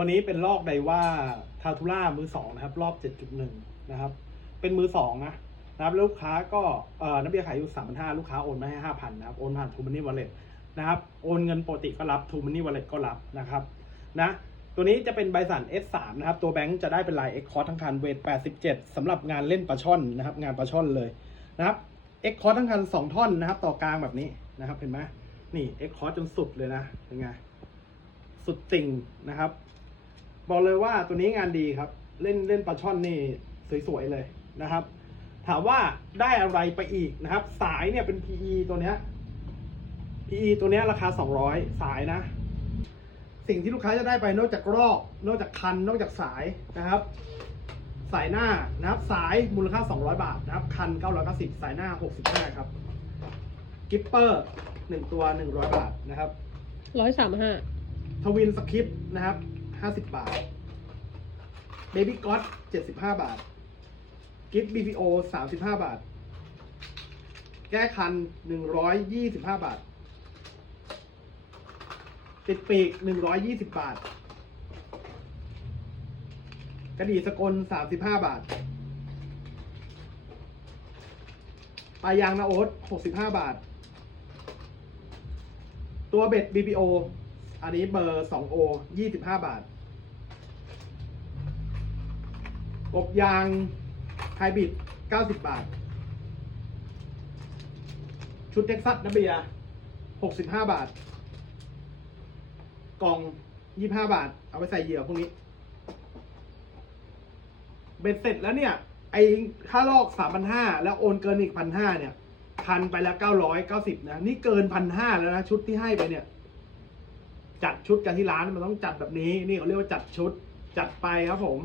ตัวนี้เป็นลอกไดว่าทาทูล่ามือสองนะครับ รอบ 7.1 นะครับ เป็นมือสองนะนะครับลูกค้าก็เอ่อนักเบียร์ขายอยู่3,500ลูกค้าโอนมาให้5,000นนะครับ โอนผ่านทูมันนี่วอลเล็ตนะครับโอนเงินปกติก็รับทูมันนี่วอลเล็ตก็รับนะครับนะตัวนี้จะเป็นใบสั่น S3 นะครับ ตัวแบงค์จะได้เป็นลาย X c o r ทั้งคันเวท 87สำหรับงานเล่นปลาช่อนนะครับ งานปลาช่อนเลยนะครับ X c o r ทั้งคัน 2 ท่อนนะครับ ต่อกลางแบบนี้นะครับ เห็นไหมนี่ X c o r จนสุดเลยนะเป็นไงสุดติ่งนะครับ บอกเลยว่าตัวนี้งานดีครับ เล่นเล่นปลาช่อนนี่สวยๆเลยนะครับ ถามว่าได้อะไรไปอีกนะครับ สายเนี่ยเป็น PE ตัวเนี้ย PE ตัวเนี้ยราคา 200 สายนะ สิ่งที่ลูกค้าจะได้ไปนอกจากรอกนอกจากคัน นอกจากสายนะครับ สายหน้านะครับ สายมูลค่า 200 บาทนะครับ คัน 990 สายหน้า 65 ครับ กิปเปอร์ 1 ตัว 100 บาทนะครับร้อยสามห้าทวินสคริปต์นะครับ 50บาทเบบี้ก็ t 75บาท กิฟต์ BPO 35บาท แก้คัน125บาท ติดปีก120บาท กระดี่สกล35บาทปลายางนาโอ๊ต65บาท ตัวเบ็ด BPO อั อันนี้เบอร์ 2O 25บห้าบาทกบยางไฮบริด90บบาท ชุดเท็กซัสนะเบียร์65บห้าบาท กล่อง25บาท เอาไปใส่เหยื่อพวกนี้ เบ็ดเสร็จแล้วเนี่ย ไอ้ค่าลอก3,500แล้วโอนเกินอีก1,500เนี่ย พันไปแล้ว990นะ นี่เกิน1,500แล้วนะ ชุดที่ให้ไปเนี่ย จัดชุดกันที่ร้านมันต้องจัดแบบนี้ นี่เขาเรียกว่าจัดชุดจัดไปครับผม